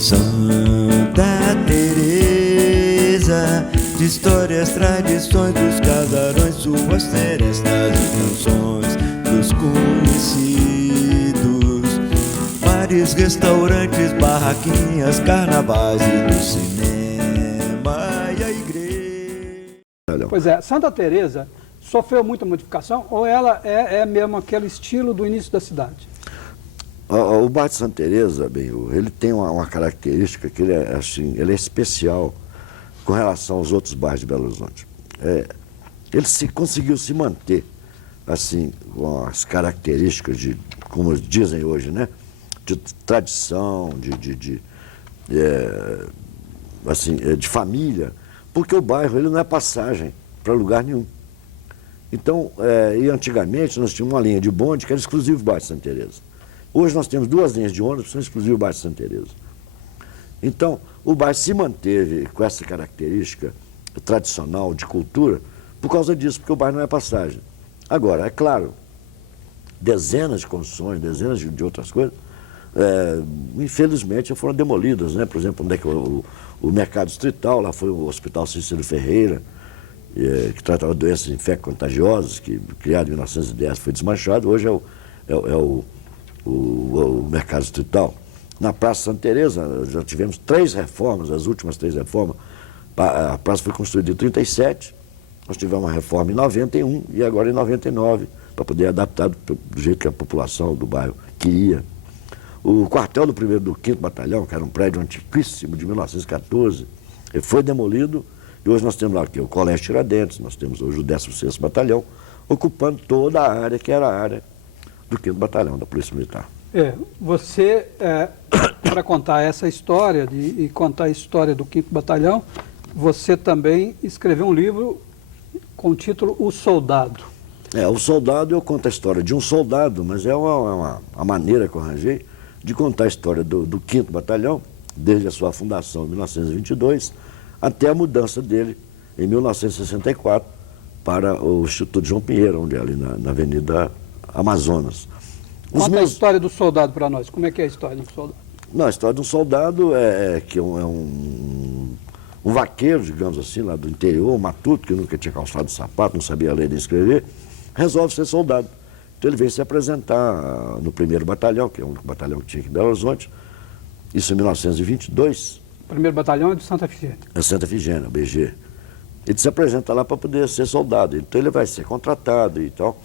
Santa Teresa, de histórias, tradições dos casarões, suas serestas e canções dos conhecidos, bares, restaurantes, barraquinhas, carnavais e do cinema e a igreja. Pois é, Santa Teresa sofreu muita modificação ou ela é mesmo aquele estilo do início da cidade? O bairro de Santa Teresa, bem, ele tem uma característica que ele é, assim, ele é especial com relação aos outros bairros de Belo Horizonte. Ele conseguiu se manter, assim, com as características de, como dizem hoje, né, de tradição, de família, porque o bairro ele não é passagem para lugar nenhum. Então, e antigamente nós tínhamos uma linha de bonde que era exclusiva do bairro de Santa Teresa. Hoje nós temos 2 linhas de ônibus que são exclusivas do bairro de Santa Teresa. Então, o bairro se manteve com essa característica tradicional de cultura por causa disso, porque o bairro não é passagem. Agora, é claro, dezenas de construções, dezenas de outras coisas, infelizmente foram demolidas, né? Por exemplo, onde é que o mercado distrital, lá foi o Hospital Cícero Ferreira, que tratava doenças infecto-contagiosas, que criado em 1910 foi desmanchado, hoje é o mercado distrital. Na Praça Santa Teresa já tivemos 3 reformas, as últimas 3 reformas. A praça foi construída em 37, nós tivemos uma reforma em 91 e agora em 99, para poder adaptar do jeito que a população do bairro queria. O quartel do 5º Batalhão, que era um prédio antiquíssimo de 1914, ele foi demolido e hoje nós temos lá o Colégio Tiradentes, nós temos hoje o 16º Batalhão, ocupando toda a área que era a área do 5º Batalhão da Polícia Militar. Você, para contar essa história e contar a história do 5º Batalhão, você também escreveu um livro com o título O Soldado. O Soldado, eu conto a história de um soldado, mas é uma maneira que eu arranjei de contar a história do 5º Batalhão, desde a sua fundação em 1922, até a mudança dele em 1964 para o Instituto João Pinheiro, onde é ali na Avenida Amazonas. Conta a história do soldado para nós. Como é que é a história do soldado? Não, a história de um soldado que é um vaqueiro, digamos assim, lá do interior, um matuto, que nunca tinha calçado sapato, não sabia ler nem escrever, resolve ser soldado. Então ele veio se apresentar no 1º Batalhão, que é o único batalhão que tinha aqui em Belo Horizonte, isso em 1922. O 1º Batalhão é de Santa Efigênia. É Santa Efigênia, o BG. Ele se apresenta lá para poder ser soldado, então ele vai ser contratado e tal.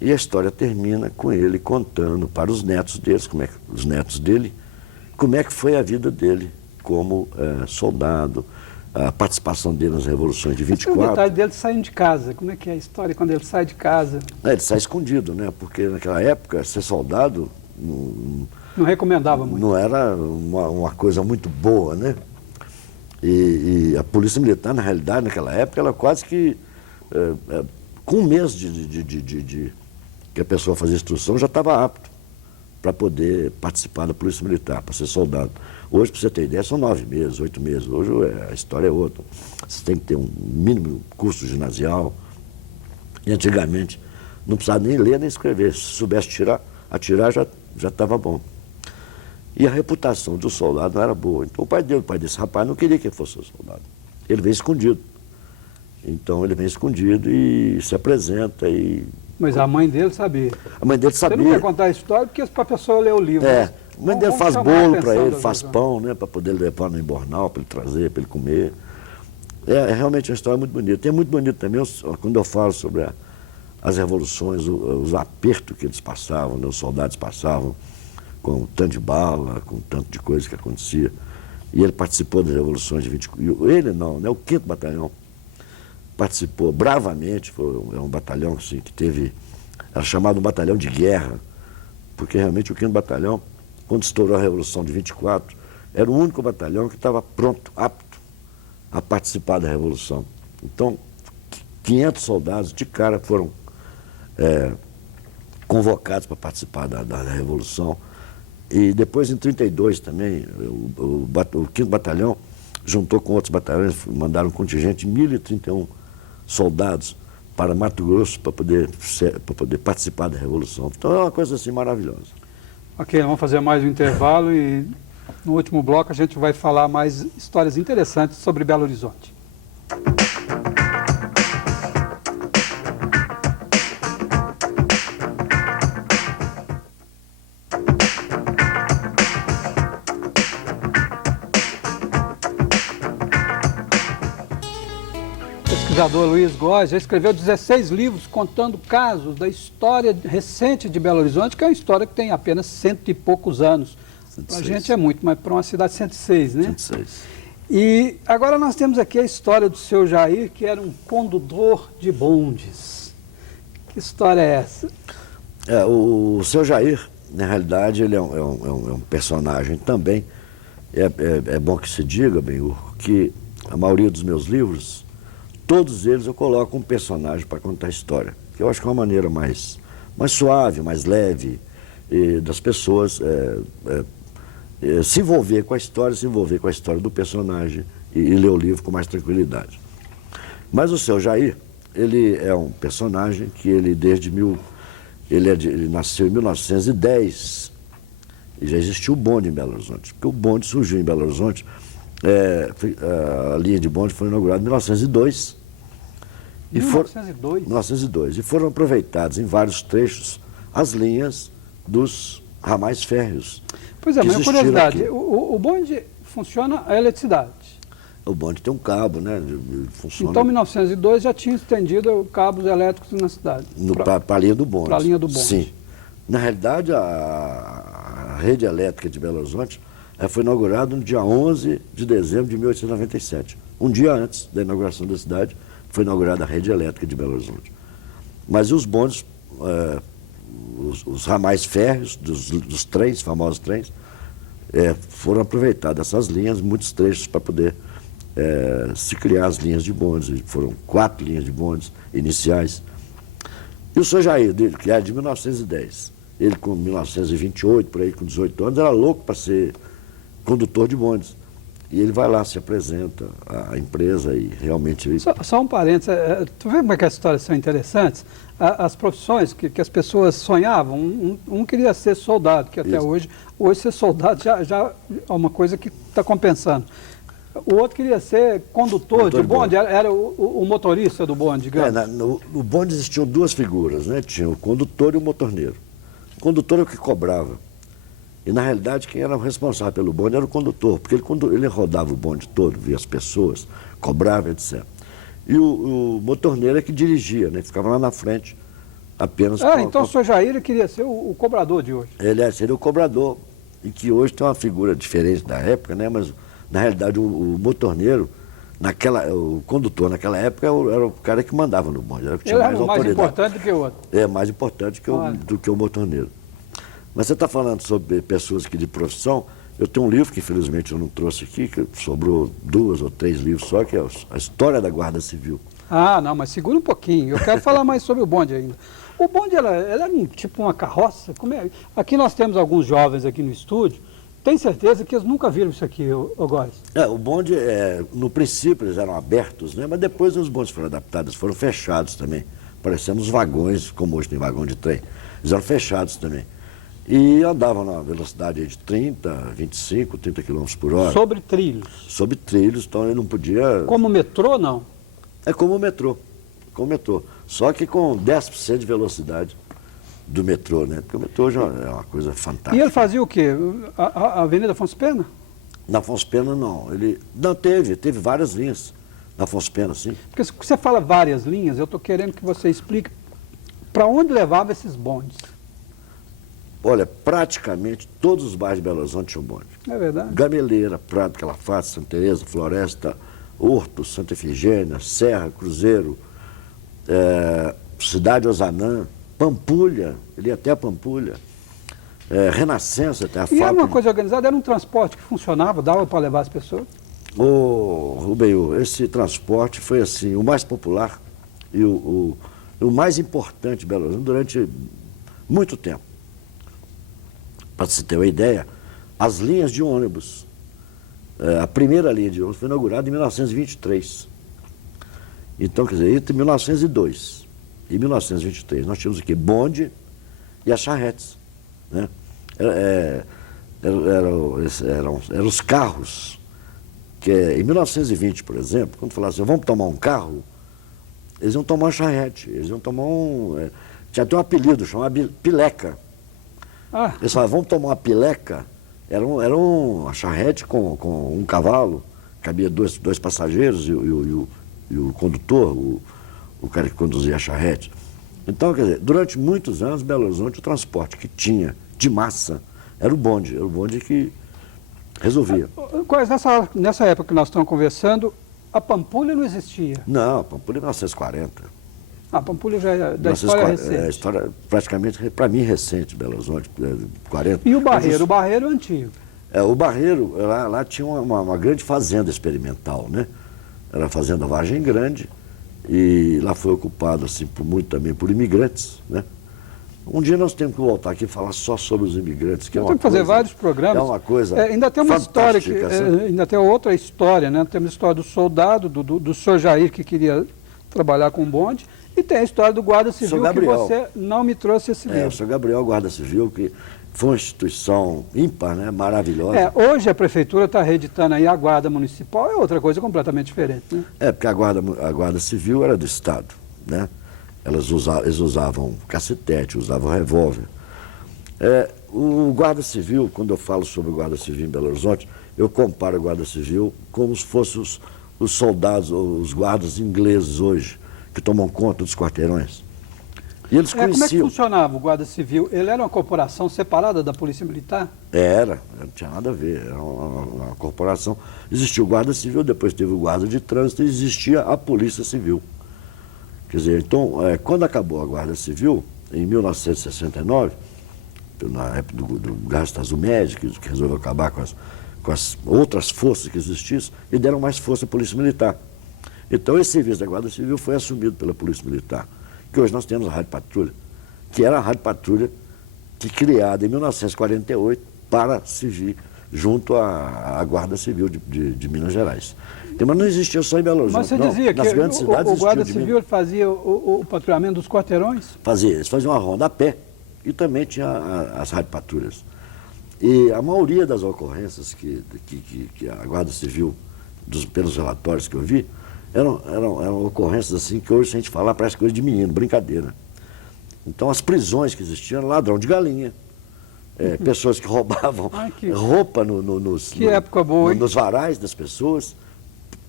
E a história termina com ele contando para os netos deles, como é que foi a vida dele como soldado, a participação dele nas revoluções de 24. Tem o detalhe dele saindo de casa. Como é que é a história quando ele sai de casa? Ele sai escondido, né? Porque naquela época ser soldado não recomendava muito. Não era uma coisa muito boa, né? E a Polícia Militar, na realidade, naquela época, ela quase que com um mês que a pessoa fazia instrução, já estava apto para poder participar da Polícia Militar, para ser soldado. Hoje, para você ter ideia, são 9 meses, 8 meses. Hoje a história é outra. Você tem que ter um mínimo curso ginasial. E antigamente não precisava nem ler nem escrever. Se soubesse atirar já estava bom. E a reputação do soldado não era boa. Então o pai desse rapaz, não queria que ele fosse soldado. Ele veio escondido. Então ele vem escondido e se apresenta e... Mas a mãe dele sabia. A mãe dele sabia. Você não quer contar a história porque para a pessoa ler o livro. A mãe dele faz bolo para ele, faz vida. pão, né, para poder levar no embornal, para ele trazer, para ele comer. É realmente uma história muito bonita. E é muito bonito também quando eu falo sobre as revoluções, os apertos que eles passavam, né, os soldados passavam, com tanto de bala, com tanto de coisa que acontecia. E ele participou das revoluções de 24. Ele não, né, o 5º Batalhão. Participou bravamente, é um batalhão assim, que teve, era chamado um batalhão de guerra, porque realmente o 5º Batalhão, quando estourou a Revolução de 24, era o único batalhão que estava pronto, apto a participar da Revolução. Então, 500 soldados de cara foram convocados para participar da Revolução. E depois, em 32 também, o 5º Batalhão juntou com outros batalhões, mandaram um contingente de 1.031 soldados para Mato Grosso para poder participar da Revolução. Então é uma coisa assim maravilhosa. Ok, vamos fazer mais um intervalo e No último bloco a gente vai falar mais histórias interessantes sobre Belo Horizonte. O pesquisador Luiz Góes já escreveu 16 livros contando casos da história recente de Belo Horizonte, que é uma história que tem apenas 100 e poucos anos. Para a gente é muito, mas para uma cidade de 106, né? 106. E agora nós temos aqui a história do seu Jair, que era um condutor de bondes. Que história é essa? O seu Jair, na realidade, ele é um personagem também. É bom que se diga, Benhur, que a maioria dos meus livros, todos eles eu coloco um personagem para contar a história. Que eu acho que é uma maneira mais suave, mais leve, das pessoas se envolver com a história do personagem e ler o livro com mais tranquilidade. Mas o seu Jair, ele é um personagem que ele ele nasceu em 1910 e já existiu o bonde em Belo Horizonte, porque o bonde surgiu em Belo Horizonte, a linha de bonde foi inaugurada em 1902. 1902. E foram aproveitadas em vários trechos as linhas dos ramais férreos. Pois é, mas uma curiosidade, o bonde funciona a eletricidade. O bonde tem um cabo, né? Funciona. Então, em 1902 já tinha estendido cabos elétricos na cidade. Para a linha do bonde. Para a linha do bonde. Sim. Na realidade, a rede elétrica de Belo Horizonte foi inaugurada no dia 11 de dezembro de 1897. Um dia antes da inauguração da cidade, foi inaugurada a rede elétrica de Belo Horizonte. Mas os bondes, os ramais férreos dos trens, famosos trens, foram aproveitadas essas linhas, muitos trechos para poder se criar as linhas de bondes. Foram 4 linhas de bondes iniciais. E o seu Jair, que era de 1910, ele com 1928, por aí com 18 anos, era louco para ser condutor de bondes. E ele vai lá, se apresenta à empresa e realmente... Só um parênteses, tu vê como é que as histórias são interessantes? As profissões que as pessoas sonhavam, um queria ser soldado, que até hoje ser soldado já é uma coisa que está compensando. O outro queria ser condutor de bonde, era o motorista do bonde, digamos. No bonde existiam 2 figuras, né? Tinha o condutor e o motorneiro. O condutor é o que cobrava. E, na realidade, quem era o responsável pelo bonde era o condutor, porque ele rodava o bonde todo, via as pessoas, cobrava, etc. E o motorneiro é que dirigia, né? Ficava lá na frente, apenas... Então o senhor Jair queria ser o cobrador de hoje. Ele seria o cobrador, e que hoje tem uma figura diferente da época, né? Mas, na realidade, o motorneiro, o condutor naquela época era o cara que mandava no bonde, era o que tinha mais autoridade. Mais importante do que o outro. Mais importante do que o motorneiro. Mas você está falando sobre pessoas que de profissão. Eu tenho um livro que infelizmente eu não trouxe aqui, que sobrou 2 ou 3 livros só, que é a História da Guarda Civil. Não, mas segura um pouquinho. Eu quero falar mais sobre o bonde ainda. O bonde, ela era tipo uma carroça. Aqui nós temos alguns jovens aqui no estúdio. Tem certeza que eles nunca viram isso aqui, Góes? O bonde, no princípio eles eram abertos, né? Mas depois os bondes foram adaptados, foram fechados também. Parecendo os vagões, como hoje tem vagão de trem. Eles eram fechados também. E andavam na velocidade de 30, 25, 30 km por hora. Sobre trilhos? Sobre trilhos, então ele não podia... Como o metrô, não? É como o metrô, só que com 10% de velocidade do metrô, né? Porque o metrô já é uma coisa fantástica. E ele fazia o quê? A Avenida Afonso Pena? Na Afonso Pena, não. Não, teve várias linhas na Afonso Pena, sim. Porque se você fala várias linhas, eu estou querendo que você explique para onde levava esses bondes. Olha, praticamente todos os bairros de Belo Horizonte tinham bonde. É verdade. Gameleira, Prado, Calafate, Santa Teresa, Floresta, Horto, Santa Efigênia, Serra, Cruzeiro, Cidade Ozanã, Pampulha, ele ia até a Pampulha, Renascença, até a fábrica. E era uma coisa organizada, era um transporte que funcionava, dava para levar as pessoas? Rubem, esse transporte foi assim, o mais popular e o mais importante de Belo Horizonte durante muito tempo. Para se ter uma ideia, as linhas de ônibus, a primeira linha de ônibus foi inaugurada em 1923. Então, quer dizer, entre 1902 e 1923, nós tínhamos o quê? Bonde e as charretes, né? eram os carros, que em 1920, por exemplo, quando falavam assim, vamos tomar um carro, eles iam tomar uma charrete, eles iam tomar tinha até um apelido, chamado pileca. Ah, Eles falavam, vamos tomar uma pileca, era uma charrete com um cavalo, cabia dois passageiros e o condutor, o cara que conduzia a charrete. Então, quer dizer, durante muitos anos, Belo Horizonte, o transporte que tinha de massa era o bonde que resolvia. nessa época que nós estamos conversando, a Pampulha não existia. Não, a Pampulha é 1940. A Pampulha já é da história recente. É a história praticamente, para mim, recente, Belo Horizonte, 40. E o Barreiro? O Barreiro é antigo. O Barreiro, lá tinha uma grande fazenda experimental, né? Era a Fazenda Vargem Grande, e lá foi ocupado, assim, muito também por imigrantes, né? Um dia nós temos que voltar aqui e falar só sobre os imigrantes, que é uma coisa... Temos que fazer vários programas. É uma coisa ainda tem uma história, ainda tem outra história, né? Temos a história do soldado, do senhor Jair, que queria trabalhar com bonde, e tem a história do Guarda Civil, que você não me trouxe esse livro. O senhor Gabriel, Guarda Civil, que foi uma instituição ímpar, né? Maravilhosa. Hoje a Prefeitura está reeditando aí a Guarda Municipal, é outra coisa completamente diferente, né? Porque a Guarda Civil era do Estado, né? Eles usavam cacetete, usavam revólver. O Guarda Civil, quando eu falo sobre o Guarda Civil em Belo Horizonte, eu comparo o Guarda Civil como se fossem os soldados, os guardas ingleses hoje, que tomam conta dos quarteirões. E eles conheciam... Como é que funcionava o Guarda Civil? Ele era uma corporação separada da Polícia Militar? Não tinha nada a ver, era uma corporação. Existia o Guarda Civil, depois teve o Guarda de Trânsito e existia a Polícia Civil. Quer dizer, então, quando acabou a Guarda Civil, em 1969, na época do gasto Azumed, que resolveu acabar com as outras forças que existissem, e deram mais força à Polícia Militar. Então, esse serviço da Guarda Civil foi assumido pela Polícia Militar, que hoje nós temos a Rádio Patrulha, que era a Rádio Patrulha criada em 1948 para servir junto à Guarda Civil de Minas Gerais. Mas não existia só em Belo Horizonte. Mas você dizia que o Guarda Civil fazia o patrulhamento dos quarteirões? Fazia, eles faziam uma ronda a pé e também tinha as rádio-patrulhas. E a maioria das ocorrências que a Guarda Civil, pelos relatórios que eu vi, eram ocorrências assim que hoje, se a gente falar, parece coisa de menino, brincadeira. Então, as prisões que existiam eram ladrão de galinha, pessoas que roubavam roupa nos varais das pessoas,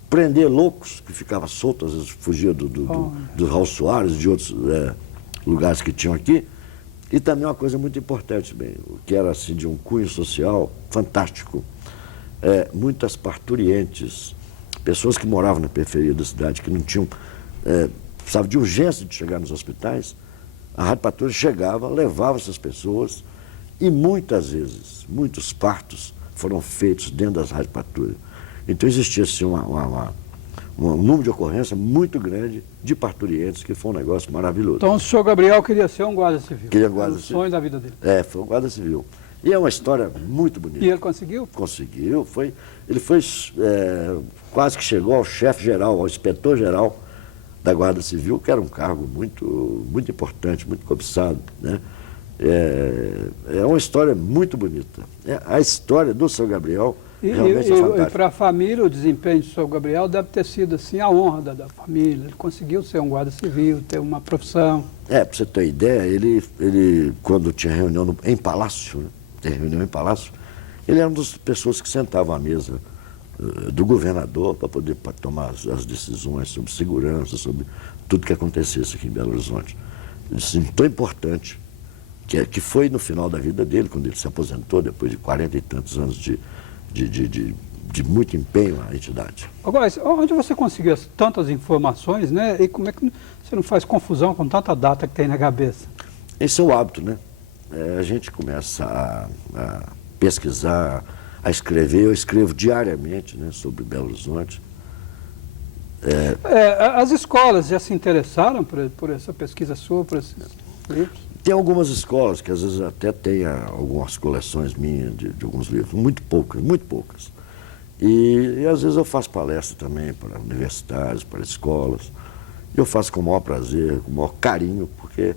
prender loucos que ficavam soltos, às vezes fugiam do Raul Soares, de outros lugares que tinham aqui. E também uma coisa muito importante, que era assim, de um cunho social fantástico. Muitas parturientes, pessoas que moravam na periferia da cidade, que não tinham, precisavam de urgência de chegar nos hospitais, a Rádio Patrulha chegava, levava essas pessoas e muitas vezes, muitos partos foram feitos dentro das Rádio Patrulha. Então existia assim, um número de ocorrência muito grande de parturientes, que foi um negócio maravilhoso. Então o senhor Gabriel queria ser um guarda civil. Queria guarda civil. O sonho da vida dele. Foi um guarda civil. E é uma história muito bonita. E ele conseguiu? Conseguiu. Ele foi quase que chegou ao chefe-geral, ao inspetor-geral da Guarda Civil, que era um cargo muito, muito importante, muito cobiçado, né? É uma história muito bonita. A história do seu Gabriel realmente é fantástica. E para a família, o desempenho do seu Gabriel deve ter sido assim, a honra da família. Ele conseguiu ser um guarda civil, ter uma profissão. Para você ter ideia, ele quando tinha reunião em Palácio, né? Tem reunião em Palácio, ele era uma das pessoas que sentavam à mesa do governador para poder tomar as decisões sobre segurança, sobre tudo que acontecesse aqui em Belo Horizonte. Assim, tão importante, que foi no final da vida dele, quando ele se aposentou, depois de 40 e tantos anos de muito empenho na entidade. Agora, onde você conseguiu tantas informações, né? E como é que você não faz confusão com tanta data que tem na cabeça? Esse é o hábito, né? A gente começa a pesquisar, a escrever. Eu escrevo diariamente, né, sobre Belo Horizonte. As escolas já se interessaram por essa pesquisa sua, por esses livros? Tem algumas escolas que às vezes até têm algumas coleções minhas de alguns livros, muito poucas. E às vezes eu faço palestra também para universitários, para escolas. Eu faço com o maior prazer, com o maior carinho, porque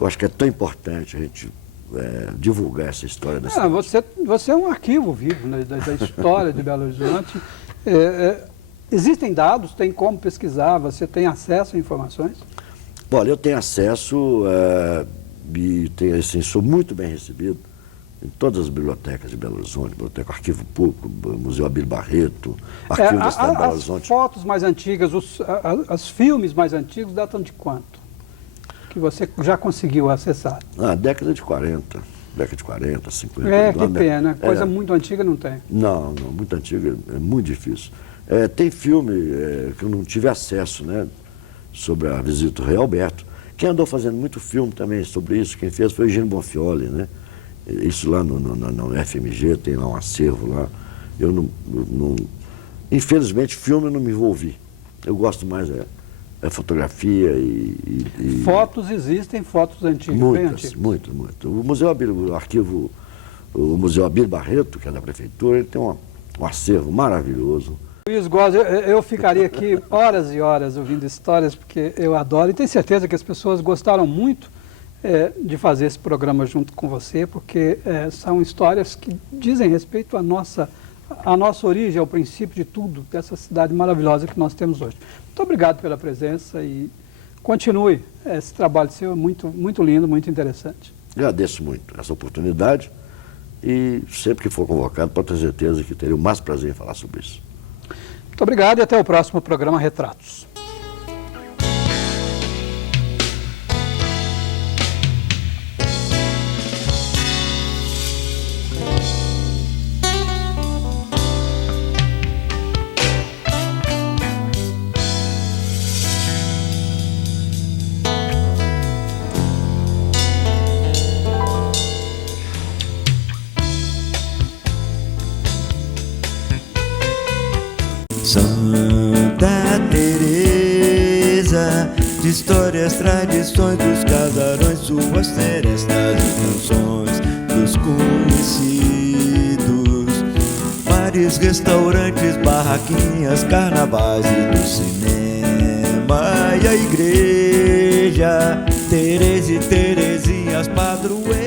eu acho que é tão importante a gente divulgar essa história da Ah, cidade. você é um arquivo vivo, né, da história de Belo Horizonte. Existem dados, tem como pesquisar, você tem acesso a informações? Olha, eu tenho acesso e tenho, assim, sou muito bem recebido em todas as bibliotecas de Belo Horizonte, biblioteca Arquivo Público, Museu Abílio Barreto, Arquivo da cidade de Belo Horizonte. As fotos mais antigas, os filmes mais antigos datam de quanto? Que você já conseguiu acessar? Década de 40, 50. Que pena, coisa muito antiga não tem. Não, muito antiga, é muito difícil. Tem filme que eu não tive acesso, né, sobre a visita do Rei Alberto. Quem andou fazendo muito filme também sobre isso, quem fez foi o Eugênio Bonfioli, né? Isso lá no FMG, tem lá um acervo lá. Eu não infelizmente, filme eu não me envolvi. Eu gosto mais fotografia e... Fotos existem, fotos antigas, bem antigas. Muito. O Museu Abílio Barreto, que é da Prefeitura, ele tem um acervo maravilhoso. Luiz Góes, eu ficaria aqui horas e horas ouvindo histórias, porque eu adoro, e tenho certeza que as pessoas gostaram muito de fazer esse programa junto com você, porque são histórias que dizem respeito à nossa origem, ao princípio de tudo, dessa cidade maravilhosa que nós temos hoje. Muito obrigado pela presença e continue esse trabalho seu, muito, muito lindo, muito interessante. Agradeço muito essa oportunidade e sempre que for convocado, pode ter certeza que terei o mais prazer em falar sobre isso. Muito obrigado e até o próximo programa Retratos. Santa Teresa, de histórias, tradições dos casarões, suas serestas e canções dos conhecidos. Bares, restaurantes, barraquinhas, carnavais e do cinema. E a igreja, Teresa e Terezinhas, padroeiras.